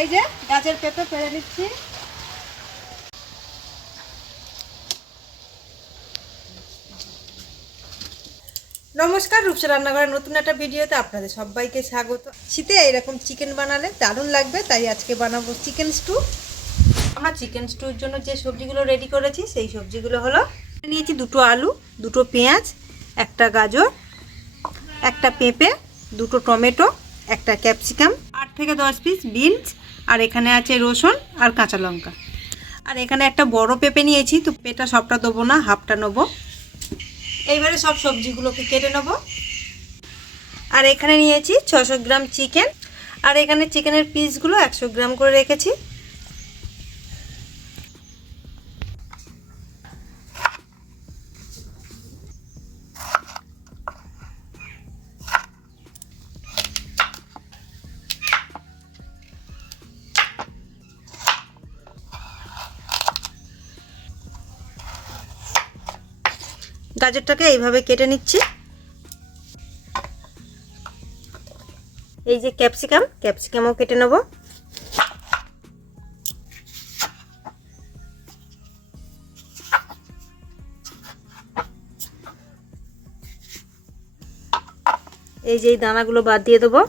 এই যে গাছের পেঁপে পেরে নিচ্ছি। নমস্কার, রূপসা রান্নাঘরের নতুন একটা ভিডিওতে আপনাদের সবাইকে স্বাগত। শীতে এরকম চিকেন বানালে দারুণ লাগবে, তাই আজকে বানাবো চিকেন স্টু। আমরা চিকেন স্টুর জন্য যে সবজিগুলো রেডি করেছি সেই সবজিগুলো হলো, নিয়েছি দুটো আলু, দুটো পেঁয়াজ, একটা গাজর, একটা পেঁপে, দুটো টমেটো, একটা ক্যাপসিকাম, 8 থেকে 10 পিস বিনস, আর এখানে আছে রসুন আর কাঁচা লঙ্কা। আর এখানে একটা বড় পেঁপে নিয়েছি, তো পেঁপেটা সবটা দেবো না, হাফটা নেবো। এইবারে সব সবজিগুলোকে কেটে নেব। আর এখানে নিয়েছি 600 গ্রাম চিকেন, আর এখানে চিকেনের পিসগুলো 100 গ্রাম করে রেখেছি। গাজরটাকে এইভাবে কেটে নিচ্ছি। এই যে ক্যাপসিকামও কেটে নেব। এই যে এই দানাগুলো বাদ দিয়ে দেবো।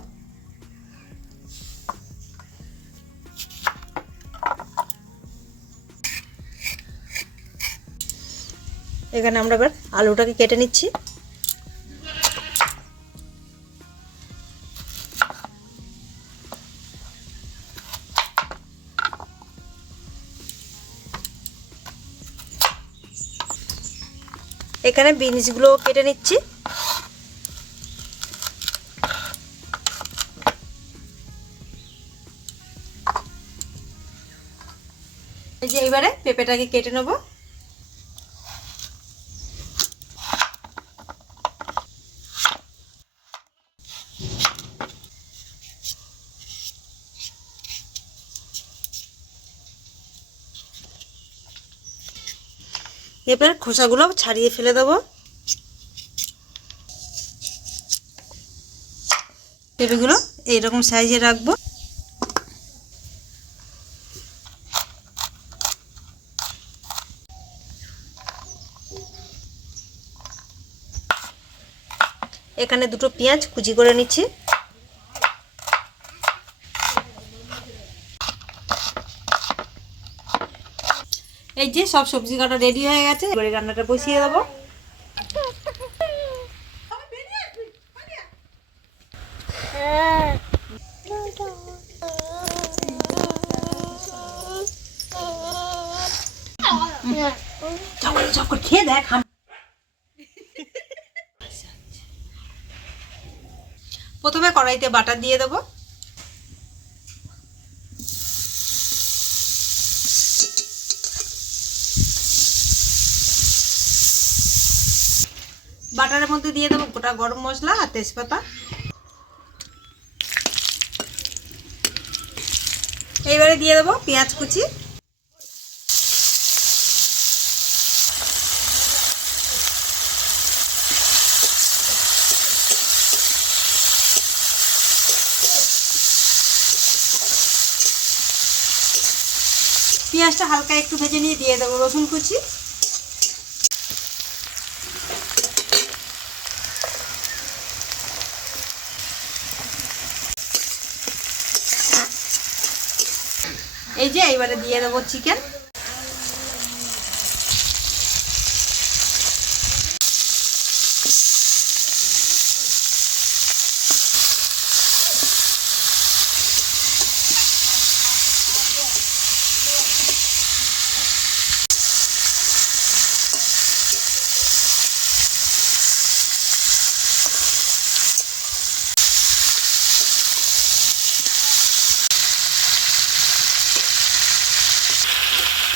এখানে আমরা এবার আলুটাকে কেটে নিচ্ছি। এখানে বিনসগুলো কেটে নিচ্ছি। এই যে এবারে পেঁপেটাকে কেটে নেব। এবার খোসাগুলো ছাড়িয়ে ফেলে দেবো। পেঁপেগুলো এইরকম সাইজে রাখবো। এখানে দুটো পেঁয়াজ কুচি করে নিচ্ছি। এই যে সব সবজি কাটা রেডি হয়ে গেছে, এবারে রান্নাটা বসিয়ে দেবো। খেয়ে দেখ। প্রথমে কড়াইতে বাটার দিয়ে দেবো। বাটারের মধ্যে দিয়ে দেবো গোটা গরম মশলা আর তেজপাতা। এইবারে দিয়ে দেবো পেঁয়াজ কুচি। পেঁয়াজটা হালকা একটু ভেজে নিয়ে দিয়ে দেবো রসুন কুচি। এই যে এইবারে দিয়ে দেবো চিকেন।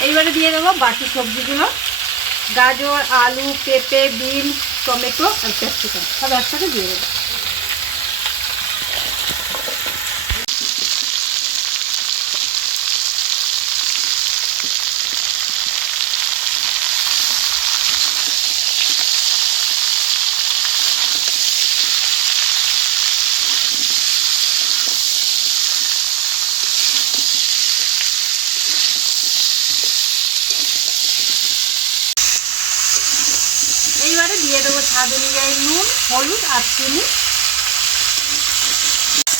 এইবারে দিয়ে দেবো বাকি সবজিগুলো, গাজর, আলু, পেঁপে, বিনস, টমেটো আর ক্যাপসিকাম সব একসাথে দিয়ে দেবো। দিয়ে দেবো স্বাদ অনুযায়ী নুন, হলুদ আর চিনি।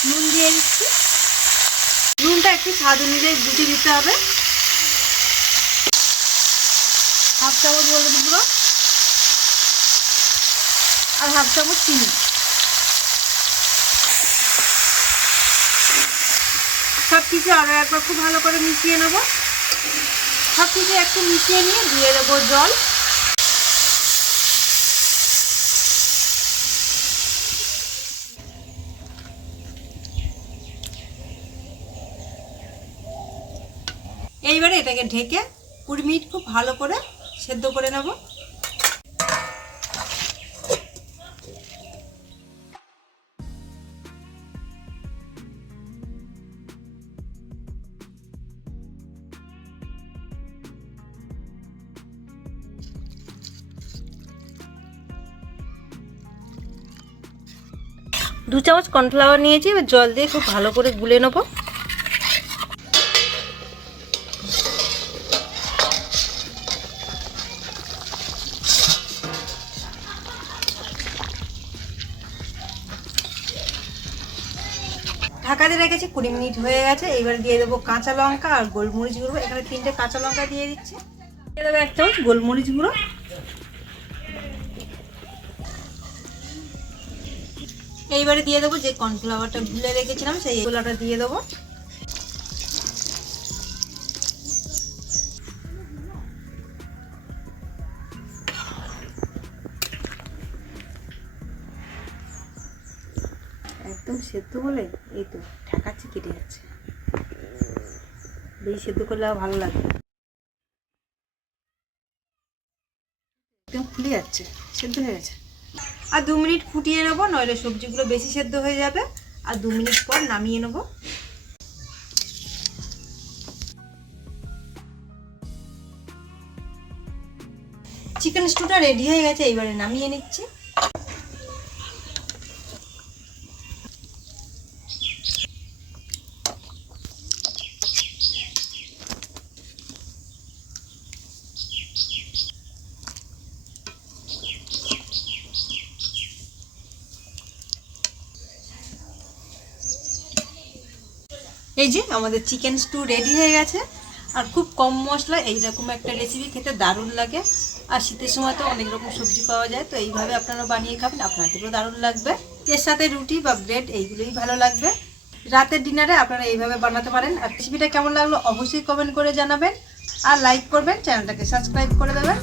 নুন দিয়ে দিচ্ছি। নুনটা একটু স্বাদ অনুযায়ী বুঝে দিতে হবে। হাফ চামচ হলুদ গুঁড়ো আর হাফ চামচ চিনি। সব কিছু আরও একবার খুব ভালো করে মিশিয়ে নেব। সব কিছু একটু মিশিয়ে নিয়ে দিয়ে দেবো জল। এইবারে এটাকে ঢেকে 20 মিনিট খুব ভালো করে সেদ্ধ করে নেব। দু চামচ কর্নফ্লাওয়ার নিয়েছি, এবার জল দিয়ে খুব ভালো করে গুলে নেব। ঢাকা দিয়ে রেখেছি 20 মিনিট হয়ে গেছে। এইবার দিয়ে দেবো কাঁচা লঙ্কা আর গোলমরিচ গুঁড়ো। এখানে 3টে কাঁচা লঙ্কা দিয়ে দিচ্ছি। দিয়ে দেবো 1 চামচ গোলমরিচ গুঁড়ো। এইবারে দিয়ে দেবো যে কর্নফ্লাওয়ারটা গুলে রেখেছিলাম সেই গোলাটা দিয়ে দেবো। একদম সেদ্ধ বলে এই তো ঢাকাচ্ছি, কেটে যাচ্ছে। বেশি সেদ্ধ করলে ভালো লাগবে, একদম খুলে যাচ্ছে, সেদ্ধ হয়ে গেছে। আর 2 মিনিট ফুটিয়ে নেবো, নইলে সবজিগুলো বেশি সেদ্ধ হয়ে যাবে। আর 2 মিনিট পর নামিয়ে নেব। চিকেন স্টুটা রেডি হয়ে গেছে, এইবারে নামিয়ে নিচ্ছি। এই যে আমাদের চিকেন স্টু রেডি হয়ে গেছে। আর খুব কম মশলা এইরকম একটা রেসিপি খেতে দারুণ লাগে। আর শীতের সময় তো অনেক রকম সবজি পাওয়া যায়, তো এইভাবে আপনারা বানিয়ে খাবেন, আপনাদেরও দারুণ লাগবে। এর সাথে রুটি বা ব্রেড এইগুলোই ভালো লাগবে। রাতের ডিনারে আপনারা এইভাবে বানাতে পারেন। আর রেসিপিটা কেমন লাগলো অবশ্যই কমেন্ট করে জানাবেন। আর লাইক করবেন, চ্যানেলটাকে সাবস্ক্রাইব করে দেবেন।